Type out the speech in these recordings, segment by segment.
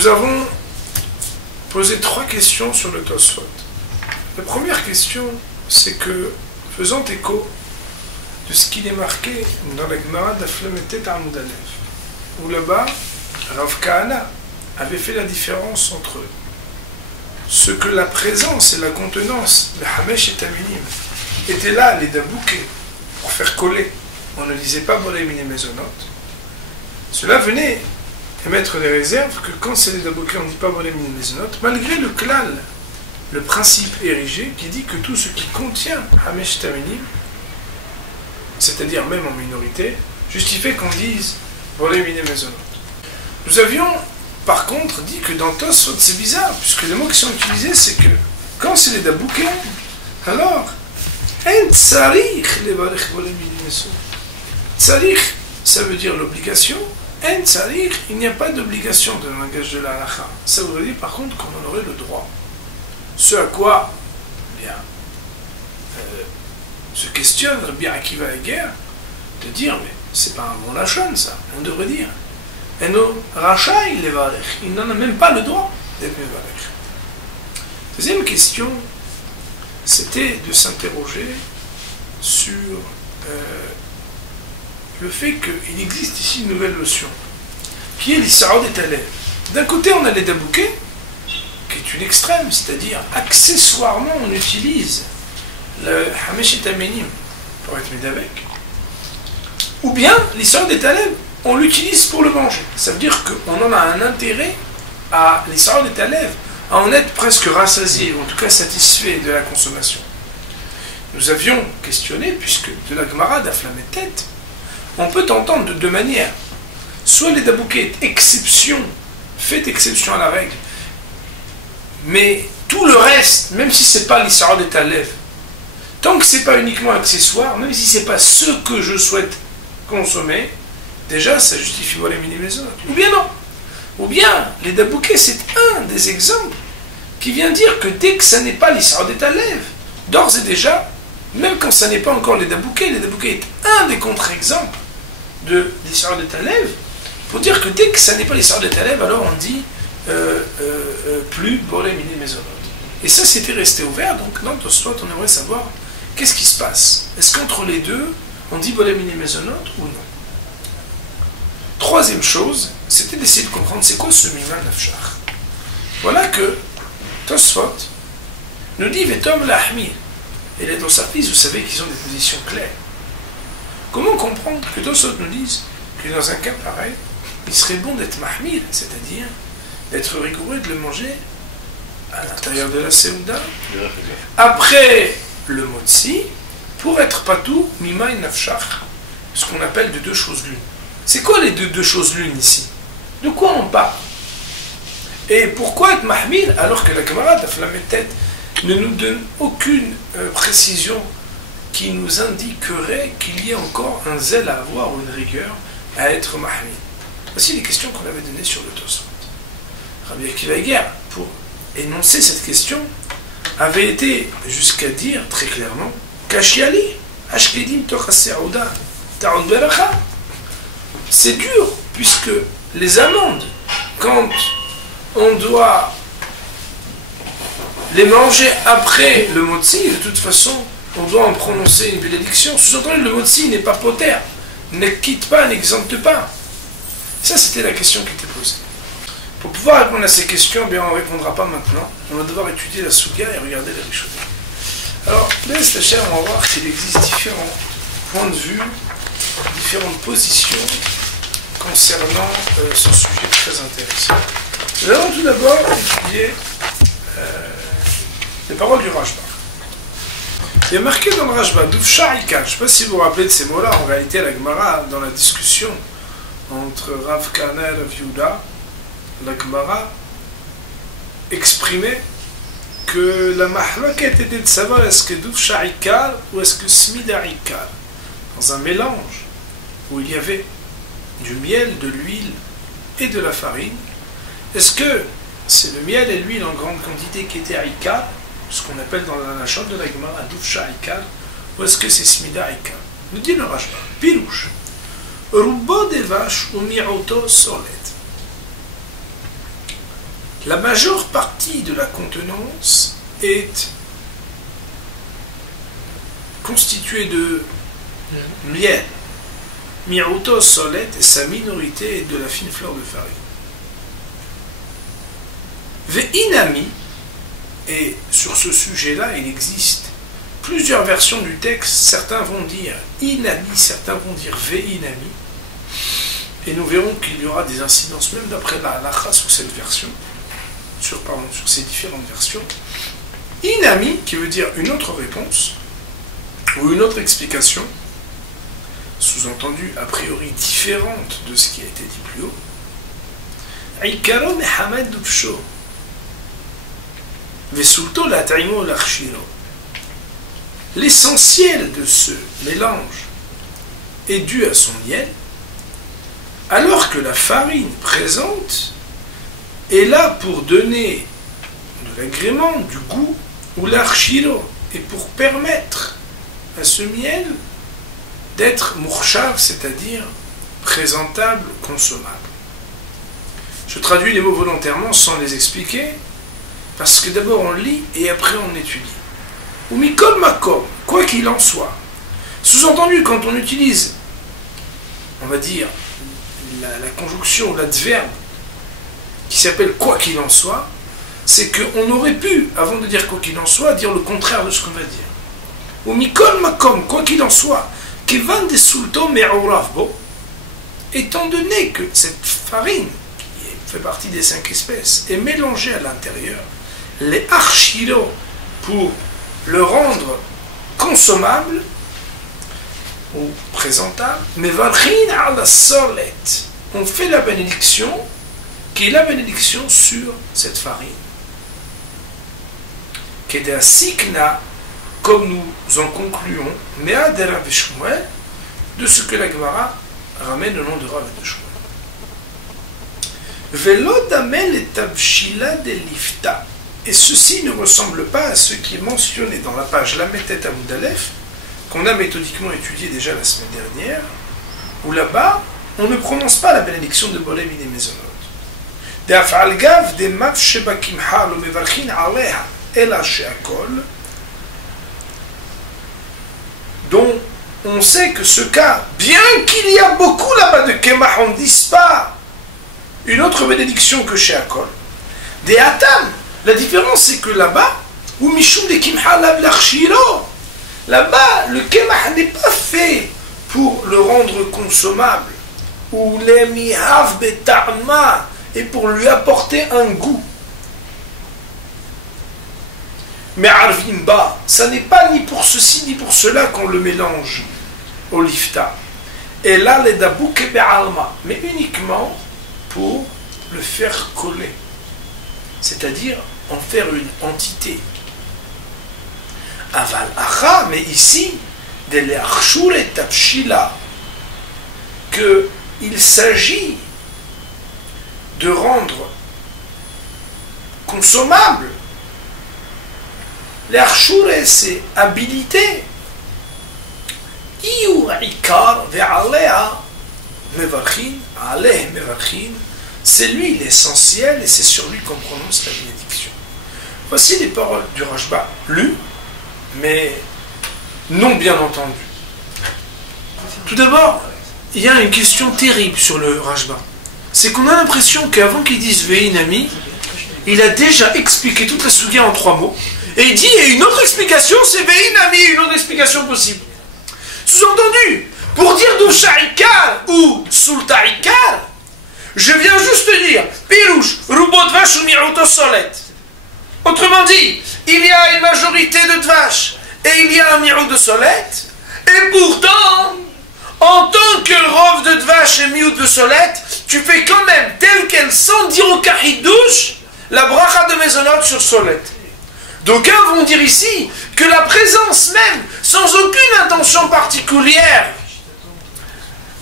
Nous avons posé 3 questions sur le Tosfot. La première question, c'est que, faisant écho de ce qu'il est marqué dans la Gemara d'Daf Lamed Amud Aleph, où là-bas, Rav Kahana avait fait la différence entre ce que la présence et la contenance, le Hamesh et Taminim, étaient là, les dabouquets, pour faire coller. On ne disait pas Boré Mine Mezonot. Cela venait émettre des réserves que quand c'est les dabouquets, on ne dit pas Boré Mine Mezonot, malgré le klal, le principe érigé, qui dit que tout ce qui contient Hamesh et Taminim, c'est-à-dire même en minorité, justifie qu'on dise Boré Mine Mezonot. Nous avions par contre dit que dans Tosfot c'est bizarre, puisque les mots qui sont utilisés c'est que quand c'est les dabouquets, alors en tsarich levarech boré mine mezonot. Tsarich, ça veut dire l'obligation. En tsarich, il n'y a pas d'obligation dans le langage de la halakha. Ça voudrait dire par contre qu'on en aurait le droit. Ce à quoi, bien, se questionne Rabbi Akiva Eger, de dire mais c'est pas un bon lachon ça, on devrait dire. Et nos rachai levarech, il n'en a même pas le droit d'être levarech. Deuxième question, c'était de s'interroger sur le fait qu'il existe ici une nouvelle notion, qui est l'Issaoud et Taleb. D'un côté, on a les dabouquets, qui est une extrême, c'est-à-dire accessoirement on utilise le Hamesh et Taminim pour être médavek, ou bien l'Issaoud et Taleb, on l'utilise pour le manger. Ça veut dire qu'on en a un intérêt à l'Israël et Taleb, à en être presque rassasié, ou en tout cas satisfait de la consommation. Nous avions questionné, puisque de la Gemara d'Daf Lamed, on peut entendre de 2 manières. Soit les dabouquets exception, fait exception à la règle, mais tout le reste, même si c'est pas l'Israël et Taleb, tant que c'est pas uniquement accessoire, même si c'est pas ce que je souhaite consommer, déjà, ça justifie les mini-maisons. Ou bien non. Ou bien, les dabouquets, c'est un des exemples qui vient dire que dès que ça n'est pas l'Isra des Taleb, d'ores et déjà, même quand ça n'est pas encore les dabouquets est un des contre-exemples de l'Isra des Taleb, pour dire que dès que ça n'est pas l'Isra des Taleb, alors on dit plus Boré mini-maisons. Et ça, c'était resté ouvert, donc dans Tosfot, on aimerait savoir qu'est-ce qui se passe. Est-ce qu'entre les deux, on dit Boré mini-maisons ou non? Troisième chose, c'était d'essayer de comprendre c'est quoi ce Mima Nafshach. Voilà que Tosfot nous dit Vetom Lahmir. Et les Tosafis, vous savez qu'ils ont des positions claires. Comment comprendre que Tosfot nous dise que dans un cas pareil, il serait bon d'être Mahmir, c'est-à-dire d'être rigoureux et de le manger à l'intérieur de la Seouda, après le Motsi, pour être patou Mima Nafshach, ce qu'on appelle de 2 choses l'une. C'est quoi les deux choses l'une ici? De quoi on parle? Et pourquoi être mahmir alors que la camarade d'Daf Lamed ne nous donne aucune précision qui nous indiquerait qu'il y a encore un zèle à avoir ou une rigueur à être mahmir? Voici les questions qu'on avait données sur le Tosfot. Rabbi Akiva Eger, pour énoncer cette question, avait été jusqu'à dire très clairement Kashiali, Ashkedim Tocha Seouda, Ta'ud Beracha. C'est dur, puisque les amandes, quand on doit les manger après le motzi, de toute façon, on doit en prononcer une bénédiction. Sous-entendu, le motzi n'est pas poter, ne quitte pas, n'exempte pas. Ça, c'était la question qui était posée. Pour pouvoir répondre à ces questions, bien, on ne répondra pas maintenant. On va devoir étudier la Souga et regarder les Rishonim. Alors, Béz Tacher, on va voir qu'il existe différents points de vue, différentes positions concernant ce sujet très intéressant. Nous allons tout d'abord étudier les paroles du Rashba. Il y a marqué dans le Rashba, Dufsha Ikal. Je ne sais pas si vous vous rappelez de ces mots-là. En réalité, la Gemara, dans la discussion entre Rav Kahana et Rav Yehuda, la Gemara exprimait que la mahloket était de savoir est-ce que Dufsha Ikal ou est-ce que Smida Ikal. Dans un mélange où il y avait du miel, de l'huile et de la farine, est-ce que c'est le miel et l'huile en grande quantité qui étaient Ikal, ce qu'on appelle dans la chambre de la Gemara Dufsha Ikal, ou est-ce que c'est Smida Ikal? Nous dit le Rashba, Pirouche, Rubo de vache ou mi'oto solet. La majeure partie de la contenance est constituée de miel, mi'uto solet, et sa minorité est de la fine fleur de farine. Ve'inami, et sur ce sujet-là, il existe plusieurs versions du texte. Certains vont dire inami, certains vont dire ve'inami. Et nous verrons qu'il y aura des incidences, même d'après la halakha, sur cette version, sur ces différentes versions. Inami, qui veut dire une autre réponse, ou une autre explication, sous-entendu a priori différente de ce qui a été dit plus haut. Ikaro mehamed dubsho, vesulto la taimo l'archiro. L'essentiel de ce mélange est dû à son miel, alors que la farine présente est là pour donner de l'agrément, du goût, ou l'archiro, et pour permettre à ce miel d'être mourchav, c'est-à-dire présentable, consommable. Je traduis les mots volontairement sans les expliquer, parce que d'abord on lit et après on étudie. Ou mikol makom, quoi qu'il en soit. Sous-entendu, quand on utilise, on va dire, la conjonction, l'adverbe, qui s'appelle quoi qu'il en soit, c'est qu'on aurait pu, avant de dire quoi qu'il en soit, dire le contraire de ce qu'on va dire. Ou mikol makom, quoi qu'il en soit, kevan de sulto me'orav bo, étant donné que cette farine, qui fait partie des 5 espèces, est mélangée à l'intérieur, les archiro, pour le rendre consommable ou présentable, mais varchin ala solet, on fait la bénédiction, qui est la bénédiction sur cette farine. Keda sikna, comme nous en concluons, Mea de Rav Shmuel, de ce que la Gemara ramène au nom de Rav Shmuel. Velo damel et tabshila de lifta. Et ceci ne ressemble pas à ce qui est mentionné dans la page Lametet Amud Aleph, qu'on a méthodiquement étudié déjà la semaine dernière, où là-bas, on ne prononce pas la bénédiction de Bolem et des Mezonot. De Af'al Gav, de Mav Sheba Kimha, lo Mevarchin Aleha, Ela Sheakol, dont on sait que ce cas, bien qu'il y a beaucoup là-bas de Kemah, on ne dise pas une autre bénédiction que chez Akol. Des Atam, la différence c'est que là-bas, ou Mishum de Kimha Lab Larchiro, là-bas, le Kemah n'est pas fait pour le rendre consommable, ou les Mihav Beta'ma, et pour lui apporter un goût. Mais Arvimba, ça n'est pas ni pour ceci ni pour cela qu'on le mélange au lifta. Et là, les dabouk be'alma, mais uniquement pour le faire coller, c'est-à-dire en faire une entité. Aval acha, mais ici, de l'archour et tabshila, qu'il s'agit de rendre consommable. L'archour, c'est habilité. C'est lui l'essentiel et c'est sur lui qu'on prononce la bénédiction. Voici les paroles du Rashba, lues, mais non bien entendues. Tout d'abord, il y a une question terrible sur le Rashba. C'est qu'on a l'impression qu'avant qu'il dise Ve'inami, il a déjà expliqué toute la Sugia en 3 mots, et il dit, et une autre explication, c'est Ve'inami, une autre explication possible. Sous-entendu, pour dire Douchaïkar ou Sultaïkar, je viens juste dire Pirouche, Rubot Dvash ou Miruto Solet. Autrement dit, il y a une majorité de Dvash et il y a un Mirut de Solet, et pourtant, en tant que Rov de Dvash et Mirut de Solet, tu fais quand même tel quel sans dire au Kahidouche la bracha de Mezonot sur Solet. D'aucuns vont dire ici que la présence même, sans aucune intention particulière,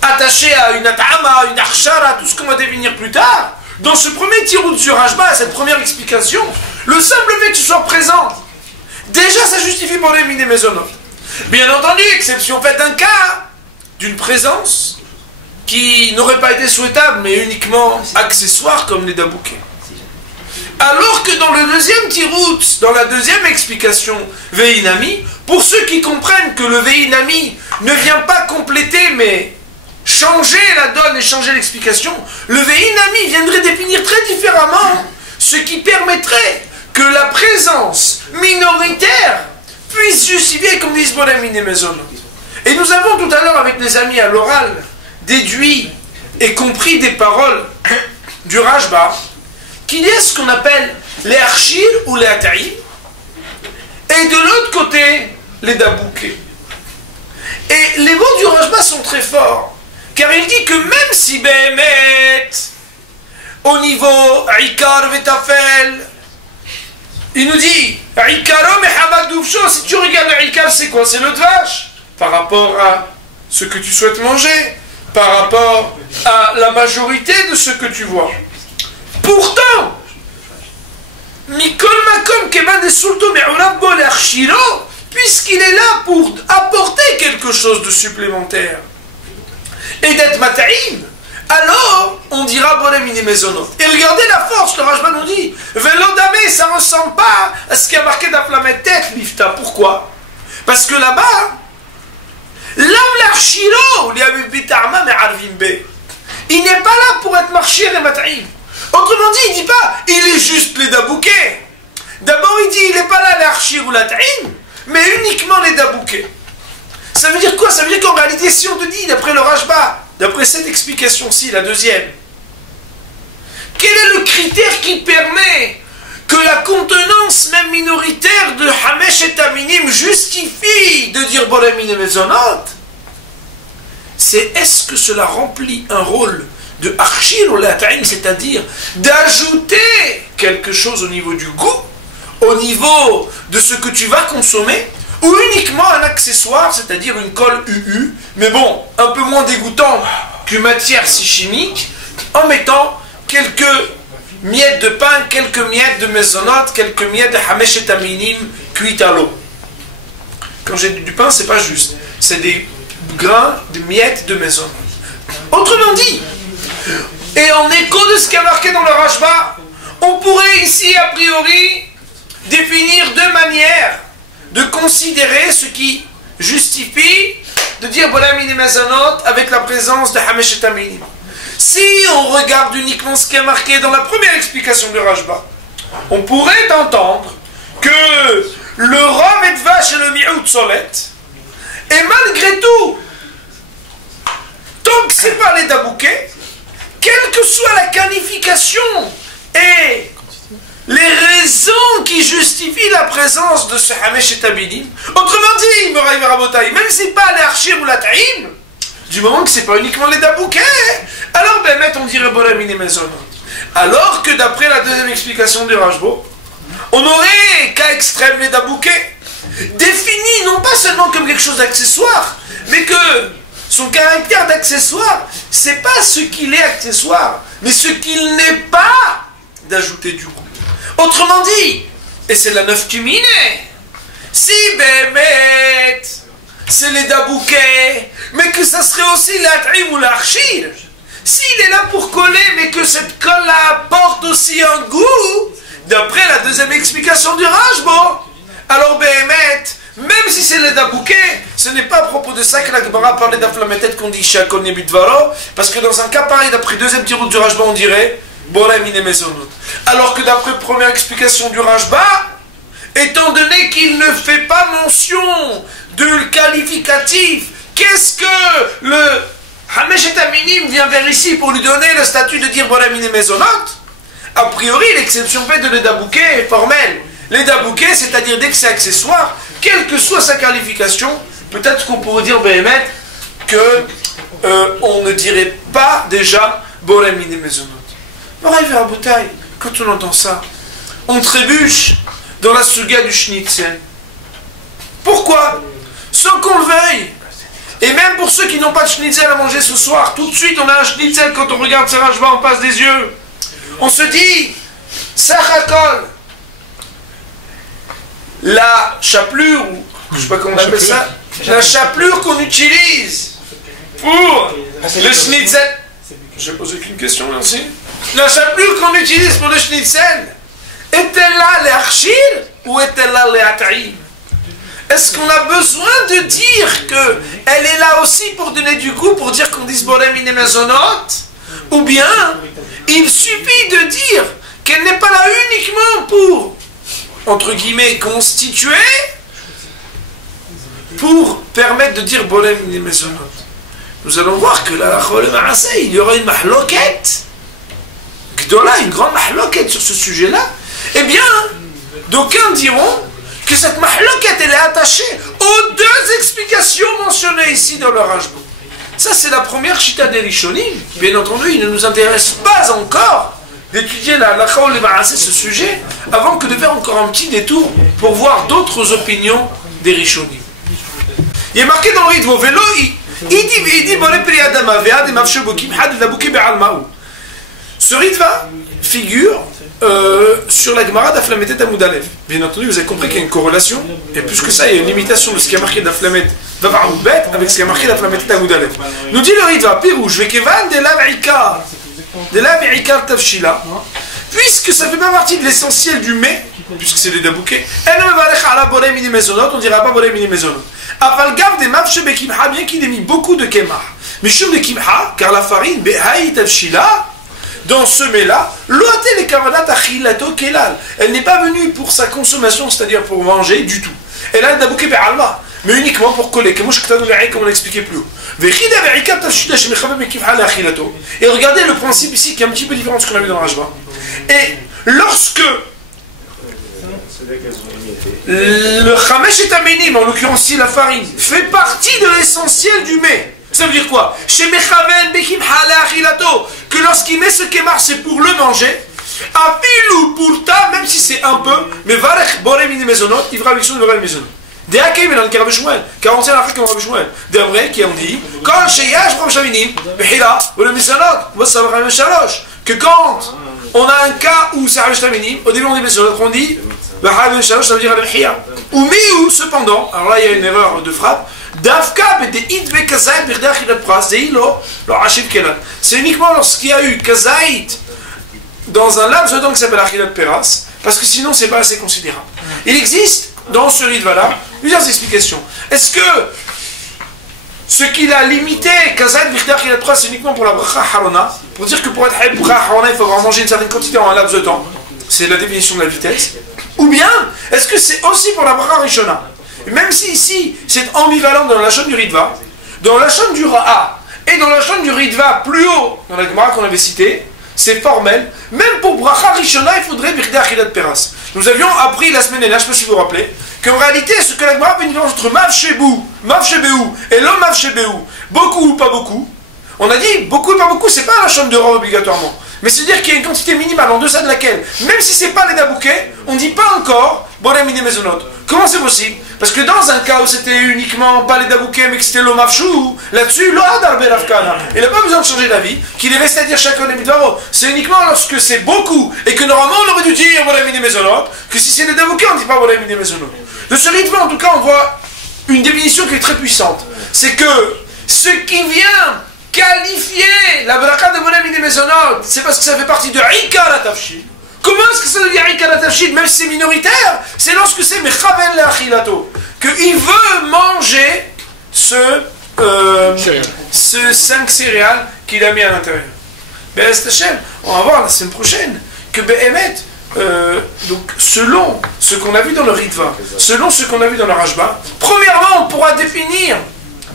attachée à une at'ama, une archara, tout ce qu'on va définir plus tard, dans ce premier tirout sur Rashba, cette première explication, le simple fait que tu sois présent, déjà ça justifie pour les mines Mezonot. Bien entendu, exception faite d'un cas, d'une présence qui n'aurait pas été souhaitable, mais uniquement accessoire comme les dabouquets. Alors que dans le deuxième tirout, dans la deuxième explication, Veinami, pour ceux qui comprennent que le Veinami ne vient pas compléter, mais changer la donne et changer l'explication, le Veinami viendrait définir très différemment ce qui permettrait que la présence minoritaire puisse justifier, comme disent Bolamine et Maison. Et nous avons tout à l'heure, avec les amis à l'oral, déduit et compris des paroles du Rajba, qu'il y a ce qu'on appelle les archir ou les ataïm, et de l'autre côté, les dabouké. Et les mots du Rajba sont très forts, car il dit que même si Behemet, au niveau Ikar Vetafel, il nous dit Ikaro Mehamad Douvcho, si tu regardes Ikar, c'est quoi? C'est le vache, par rapport à ce que tu souhaites manger, par rapport à la majorité de ce que tu vois. Pourtant, Mikol Makom Keban et Sulto Me'urabbo l'Archiro, puisqu'il est là pour apporter quelque chose de supplémentaire et d'être Mataïm, alors on dira Bolamine Mezonot. Et regardez la force, le Rajba nous dit Velodame, ça ne ressemble pas à ce qui a marqué d'Aflamet tête, Lifta. Pourquoi? Parce que là-bas, l'homme l'Archiro, il n'est pas là pour être marchir et Mataïm. Autrement dit, il ne dit pas, il est juste les dabouqués. D'abord, il dit, il n'est pas là l'archir ou la ta'im, mais uniquement les dabouqués. Ça veut dire quoi? Ça veut dire qu'en réalité, si on te dit, d'après le Rajba, d'après cette explication-ci, la deuxième, quel est le critère qui permet que la contenance même minoritaire de Hamesh et Taminim justifie de dire Bolamine et Mezonot? C'est est-ce que cela remplit un rôle de archir ou la ta'im, c'est-à-dire d'ajouter quelque chose au niveau du goût, au niveau de ce que tu vas consommer, ou uniquement un accessoire, c'est-à-dire une colle UU, mais bon, un peu moins dégoûtant qu'une matière si chimique, en mettant quelques miettes de pain, quelques miettes de mezonot, quelques miettes de hamesh et taminim cuites à l'eau. Quand j'ai du pain, c'est pas juste, c'est des grains, des miettes de mezonot. Autrement dit, et en écho de ce qui est marqué dans le Rajba, on pourrait ici, a priori, définir deux manières de considérer ce qui justifie de dire Bolamine et Mezonot avec la présence de Hamesh et Taminim. Si on regarde uniquement ce qui est marqué dans la première explication du Rajba, on pourrait entendre que le Rav et Dvash et le Mi'out Solet, et malgré tout, tant que c'est pas les dabouquets, quelle que soit la qualification et les raisons qui justifient la présence de ce Hamesh et Taminim, autrement dit, Moraï Rabotaï, même si c'est pas les Archir ou la Taïm, du moment que c'est pas uniquement les dabouquets, alors ben on dirait Bolamine et Mezonot. Alors que d'après la deuxième explication du Rajbo, on aurait cas extrême les dabouquets, définis non pas seulement comme quelque chose d'accessoire, mais que son caractère d'accessoire, c'est pas ce qu'il est accessoire, mais ce qu'il n'est pas d'ajouter du goût. Autrement dit, et c'est la neuf tumine, si Bémet, c'est les dabouquets, mais que ça serait aussi l'atrim ou l'archir, s'il est là pour coller, mais que cette colle-là apporte aussi un goût, d'après la deuxième explication du Rajbo, alors Bémet, même si c'est les dabouquets, ce n'est pas à propos de ça que la Gemara parlait d'Aflametet qu'on dit Shakon et Bitvaro, parce que dans un cas pareil, d'après deuxième tirout du Rajba, on dirait Bolamine et Mezonot. Alors que d'après première explication du Rajba, étant donné qu'il ne fait pas mention de qualificatif, qu'est-ce que le Hamesh et Taminim vient vers ici pour lui donner le statut de dire Bolamine et Mezonot? A priori, l'exception faite de les dabouquets est formelle. Les dabouquets, c'est-à-dire dès que c'est accessoire, quelle que soit sa qualification, peut-être qu'on pourrait dire Béhémet que on ne dirait pas déjà Bolamine et Mezonot. Quand on entend ça, on trébuche dans la suga du schnitzel. Pourquoi? Sans qu'on le veuille. Et même pour ceux qui n'ont pas de schnitzel à manger ce soir, tout de suite on a un schnitzel quand on regarde ce rajba en face des yeux. On se dit, Sachakol, la chapelure, ou je ne sais pas comment on appelle ça, la chapelure qu'on utilise pour le schnitzel. Je pose aucune question, merci. La chapelure qu'on utilise pour le schnitzel, Est-elle là les archir ou est-elle là les at'im? Est-ce qu'on a besoin de dire qu'elle est là aussi pour donner du goût, pour dire qu'on dise Boré Mine Mezonot? Ou bien, il suffit de dire qu'elle n'est pas là uniquement pour, entre guillemets, constituer, pour permettre de dire Boré Mine Mezonot. Nous allons voir que là, il y aura une mahloquette, une grande mahloquette sur ce sujet-là. Eh bien, d'aucuns diront que cette mahloquette, elle est attachée aux deux explications mentionnées ici dans le Rajba. Ça, c'est la première chita des Rishonim. Bien entendu, il ne nous intéresse pas encore d'étudier la halakha ou le ma'aseh, ce sujet, avant que de faire encore un petit détour pour voir d'autres opinions des Rishonim. Il est marqué dans le Ritva, Velo, il dit, ce Ritva figure sur la Gemara d'Aflametet Amoudalev. Bien entendu, vous avez compris qu'il y a une corrélation, et plus que ça, il y a une limitation de ce qui est marqué d'Aflamet Vavaroubet avec ce qui est marqué d'Aflametet Amoudalev. Nous dit le Ritva, Pirouj, Vekevan de la Ve'ikar Tavshila, puisque ça fait pas partie de l'essentiel du mets, puisque c'est des dabouquets, on ne dira pas Boré Mini Mezonot. Avalgav des Mavche Bekimha, bien qu'il ait mis beaucoup de Kemah. Mishum de Kimha, car la farine, Behaï Tavshila, dans ce mets-là, elle n'est pas venue pour sa consommation, c'est-à-dire pour manger du tout. Elle a dabouké be'alma, mais uniquement pour coller, comme on l'expliquait plus haut. Et regardez le principe ici qui est un petit peu différent de ce qu'on a vu dans le Rajba. Et lorsque le chamesh et aminim, en l'occurrence ici la farine, fait partie de l'essentiel du mets, ça veut dire quoi? Que lorsqu'il met ce kémar, c'est pour le manger. Apilou pour ta, même si c'est un peu, mais varech boré mini mezonot, il fera avec son boré mezonot. Des hakim, il en a Shmuel, 40 ans après qu'on a Shmuel. Des vrais qui ont dit, quand sheyash rom shaminim, behila, ou le mezonot, ou ça va même shalosh, que quand on a un cas où c'est havesh taminim, au début on dit mezonot, on dit, havesh shalosh, ça veut dire al-hiya. Ou miou, cependant, alors là il y a une erreur de frappe. C'est uniquement lorsqu'il y a eu kazaït dans un laps de temps qui s'appelle Achilat Peras, parce que sinon c'est pas assez considérable. Il existe dans ce ritva-là plusieurs explications. Est-ce que ce qu'il a limité kazaït Birda Achilat Peras, c'est uniquement pour la bracha harona, pour dire que pour être haïb bracha harona il faut avoir mangé une certaine quantité en un laps de temps, c'est la définition de la vitesse, ou bien est-ce que c'est aussi pour la bracha rishona? Même si ici c'est ambivalent dans la chaîne du Ritva, dans la chaîne du Ra'a et dans la chaîne du Ritva plus haut, dans la Gemara qu'on avait cité, c'est formel. Même pour Bracha Rishona, il faudrait Birda Achilat Peras. Nous avions appris la semaine dernière, je ne sais pas si vous vous rappelez, qu'en réalité, ce que la Gemara fait une différence entre Mav Shebeu et Lo Mav Shebeu, beaucoup ou pas beaucoup. On a dit beaucoup ou pas beaucoup, c'est pas la chaîne de Ra'a obligatoirement. Mais c'est-à-dire qu'il y a une quantité minimale en deçà de laquelle, même si c'est pas les dabouquets, on ne dit pas encore Boré Mini Mezonot. Comment c'est possible? Parce que dans un cas où c'était uniquement pas les dabouquets mais que c'était l'omafchou, là-dessus, l'ohadar beravkana. Il n'a pas besoin de changer d'avis, qu'il est resté à dire chacun les mitvaro. C'est uniquement lorsque c'est beaucoup et que normalement on aurait dû dire Boré Mini Mezonot, que si c'est les dabouquets on ne dit pas Boré Mini Mezonot. De ce rythme, en tout cas, on voit une définition qui est très puissante. C'est que ce qui vient qualifier la bracha de Boré Mini Mezonot, c'est parce que ça fait partie de Ikar HaTavshil. Comment est-ce que ça devient Ikar HaTavshil, même si c'est minoritaire? C'est lorsque c'est Mechaven Le'achilato, qu'il veut manger ce 5 céréales qu'il a mis à l'intérieur. Be'ez Hashem, on va voir la semaine prochaine que Be'emet, donc selon ce qu'on a vu dans le Ritva, selon ce qu'on a vu dans le Rajba, premièrement on pourra définir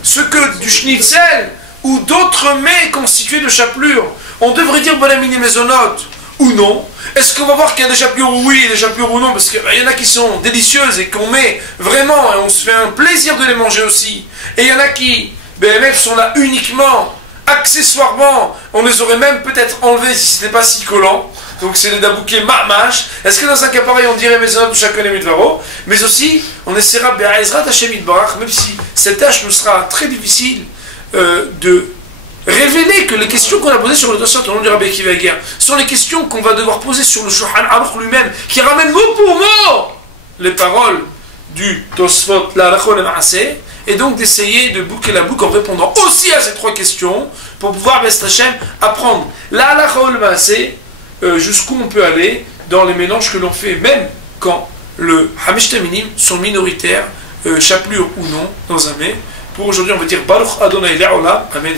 ce que du schnitzel ou d'autres mets constitués de chapelure, on devrait dire Boré Mini Mezonot ou non. Est-ce qu'on va voir qu'il y a des chapelures oui, des chapelures ou non? Parce qu'il y en a qui sont délicieuses et qu'on met vraiment, et on se fait un plaisir de les manger aussi. Et il y en a qui, sont là uniquement, accessoirement, on les aurait même peut-être enlevés si c'était pas si collant. Donc c'est les dabouquets mamash. Est-ce que dans un cas pareil on dirait Mezonot ou chacun les mitvaro? Mais aussi, on essaiera, Be'ezrat Hashem Yitbarach, même si cette tâche nous sera très difficile de révéler que les questions qu'on a posées sur le Tosfot au nom du Rabbi Akiva Eger sont les questions qu'on va devoir poser sur le Shulchan Aruch lui-même, qui ramène mot pour mot les paroles du Tosfot, la halakha le ma'aseh, et donc d'essayer de boucler la boucle en répondant aussi à ces trois questions pour pouvoir, Be'ez Hashem, apprendre la halakha le ma'aseh, jusqu'où on peut aller dans les mélanges que l'on fait, même quand le hamish taminim sont minoritaires, chapelure ou non, dans un mets. Pour aujourd'hui, on va dire Baruch Adonai Le'olam, Amen.